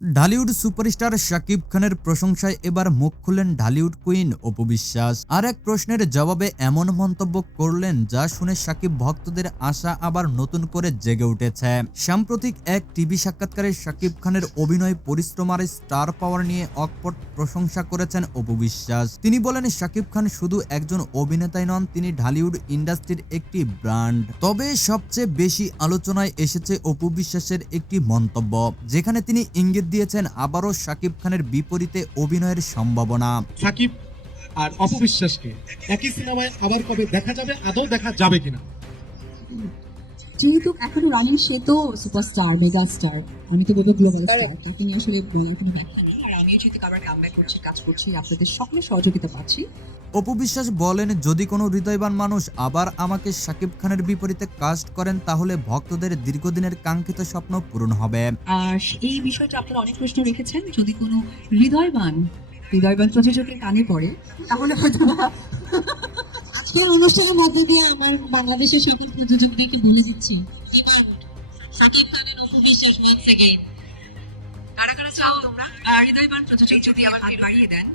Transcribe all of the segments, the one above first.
Dhallywood superstar Shakib খানের প্রশংসায় এবার মুখ খুললেন ঢালিউড কুইন অপু বিশ্বাস। আর এক প্রশ্নের জবাবে এমন মন্তব্য করলেন যা শুনে শাকিব ভক্তদের আশা আবার নতুন করে জেগে উঠেছে। সাম্প্রতিক এক টিভি সাক্ষাৎকারে শাকিব খানের অভিনয় পরিশ্রম আর স্টার পাওয়ার নিয়ে অকপট প্রশংসা করেছেন অপু বিশ্বাস। তিনি বলেন, শাকিব খান শুধু একজন অভিনেতাই নন, তিনি ঢালিউড ইন্ডাস্ট্রির একটি ব্র্যান্ড। তবে সবচেয়ে বেশি আলোচনায় এসেছে অপু বিশ্বাসের একটি মন্তব্য, যেখানে তিনি ইঙ্গিত দিয়েছেন আবারও শাকিব খানের বিপরীতে অভিনয়ের সম্ভাবনা। সাকিব আর অপু বিশ্বাসকে একই সিনেমায় আবার কবে দেখা যাবে, আদৌ দেখা যাবে কিনা? যেহেতু এখনো রানিং, সে তো সুপারস্টার, মেগা স্টার, আমি তো ভেবে গ্লোবাল স্টার, তাকে নিয়ে আসলে বলার কোনো ব্যাখ্যা নেই। আর আমিও যেহেতু আবার কামব্যাক করছি, কাজ করছি, আপনাদের সকলের সহযোগিতা পাচ্ছি। অপু বিশ্বাস বলেন, যদি কোনো হৃদয়বান মানুষ আবার আমাকে শাকিব খানের বিপরীতে কাস্ট করেন তাহলে ভক্তদের দীর্ঘদিনের কাঙ্ক্ষিত স্বপ্ন পূরণ হবে। আর এই বিষয়টা আপনারা অনেক প্রশ্ন রেখেছেন, যদি কোনো হৃদয়বান প্রযোজকের কানে পড়ে তাহলে হয়তো আজকের অনুষ্ঠানের মধ্যে দিয়ে আমার বাংলাদেশের সকল প্রযোজকদেরকে বলে দিচ্ছি, সাকিব খানের অপু বিশ্বাস ওয়ান্স এগেইন। কারা কারা চাও তোমরা হৃদয়বান প্রযোজক যদি আমার হাত বাড়িয়ে দেন,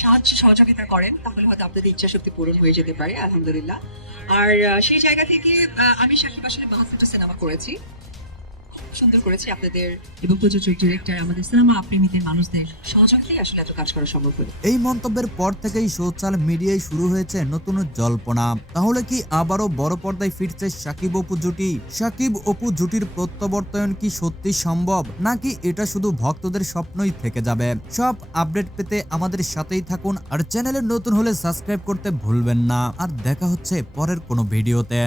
সাহায্য সহযোগিতা করেন, তাহলে হয়তো আপনাদের ইচ্ছা শক্তি পূরণ হয়ে যেতে পারে, আলহামদুলিল্লাহ। আর সেই জায়গা থেকে আমি সাকিব আসলে 72টা সিনেমা করেছি, সুন্দর করেছি। আপনাদের এবং প্রযোজক, ডিরেক্টর, আমাদের সিনেমা প্রেমীদের মানুষদের সহযোগিতায় আসলে এত কাজ করা সম্ভব হলো। এই মন্তব্যের পর থেকেই সোশ্যাল মিডিয়ায় শুরু হয়েছে নতুন জল্পনা। তাহলে কি আবারও বড় পর্দায় ফিরছে শাকিব অপু জুটি? শাকিব অপু জুটির প্রত্যাবর্তন কি সত্যি সম্ভব, নাকি এটা শুধু ভক্তদের স্বপ্নই থেকে যাবে? সব আপডেট পেতে আমাদের সাথেই থাকুন, আর চ্যানেলে নতুন হলে সাবস্ক্রাইব করতে ভুলবেন না। আর দেখা হচ্ছে পরের কোনো ভিডিওতে।